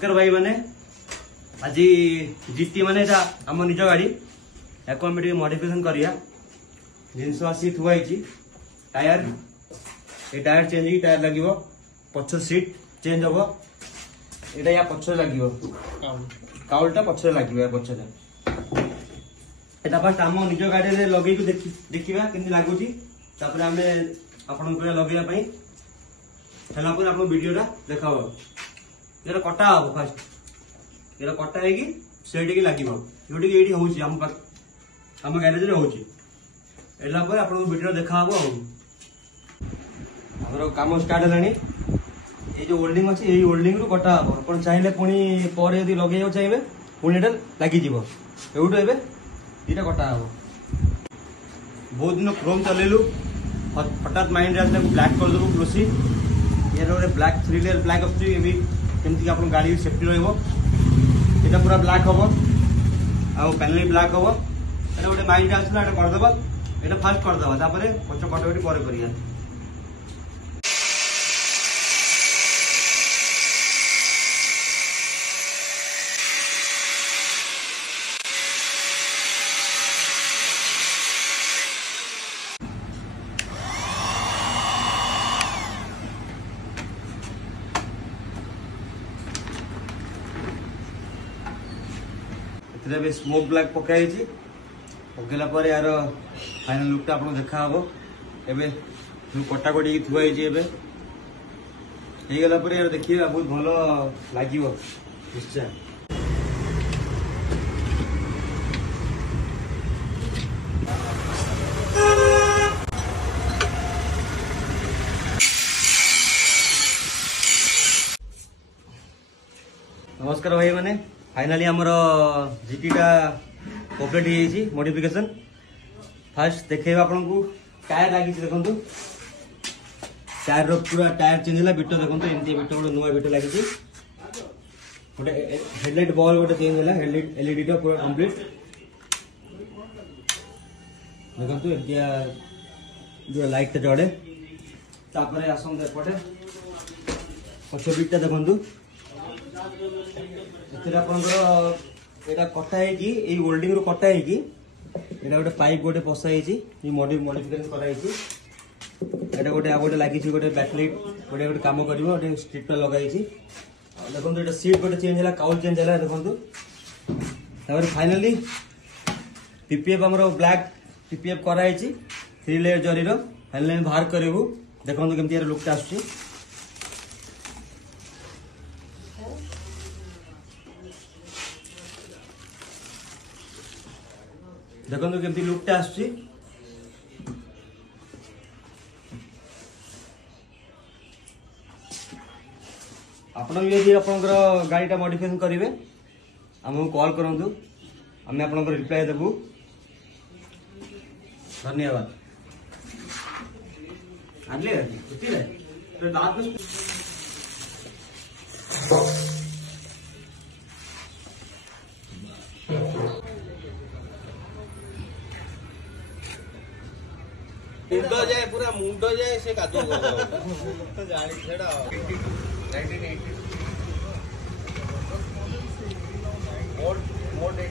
नमस्कार भाई मैंने आज जीटी माने आम निज गाड़ी या मॉडिफिकेशन करिया जिनस आसी थुआई टायर ये टायर चेंज ही टायर लगे पछ सीट चेंज हम यहाँ या पछ लगे काउलटा पछरे लगे पछरे फर्स्ट आम निज गाड़ी में लगे देखा केमती लगुच आम आपण लगे आप वीडियोटा देखा ये कटा हम फास्ट ये कटा है से लगे ये हूँ आम ग्यारेज में होगा आप वीडियो देखा हम कम स्टार्ट है ये जो होल्डिंग अच्छे यही होल्डिंग रू कटा हम आप चाहिए पुणी पर यदि लगे चाहिए पुणी ये लगिज एवटू ए ये कटा हम बहुत दिन क्रोम चलू हठात माइंड आस ब्लैक करदेबू ग्लोसी ये गोटे ब्लैक 3 लेयर ब्लैक आसमी केमती आप गाड़ी सेफ्टी रहा पूरा ब्लैक हम आ पैनल ब्लैक हम ये गोटे माइंड आसला करदेबा ये फास्ट करदेबा पछ कटकटी पर करिया स्मोक ब्लैक पकाई पकला यार फाइनल लुकटा आप देखा हम एवं कटाकटी थुआई होगला यार देखिए बहुत भल लगे निश्चय नमस्कार भाई मैंने फाइनाली आमर जीटीटा कम्प्लीट मॉडिफिकेशन फास्ट देखे आपन को टायर लगी देखो टायर पूरा टायर चेंज है बिट देखो एमती बिट गोटे नुआ बिट लगी गोटे हेडलाइट बॉल गोटे चेंज है हेडलाइट एलईडी टा पूरा कंप्लीट देखो एमतिया जो लाइट जड़े तापर आसंत एपटे पछ बिटा देखो कटा है होल्डिंग रू कटा है गोटे पाइप गोटे पसाई मॉडिफिकेशन कराई गोटे गोटे लगी गोटे बैटलाइट गोटे गोटे कम कर गोटे स्ट्रिप लगाई देखो ये सीट गोटे चेंज है काउल चेंज है देखो फाइनाली पीपीएफ आम ब्लैक पीपीएफ कराई 3 लेयर जरी फाइनाली बाहर करूँ देखो केमती लुकटा आस देखो केमती लुकटा आस गाड़ीटा मॉडिफिकेशन करेंगे आमको कॉल करूँ आम आप रिप्लाई देबू धन्यवाद मुंड जाए पूरा मुंड जाए से कादो तो जानी छेड़ा 1980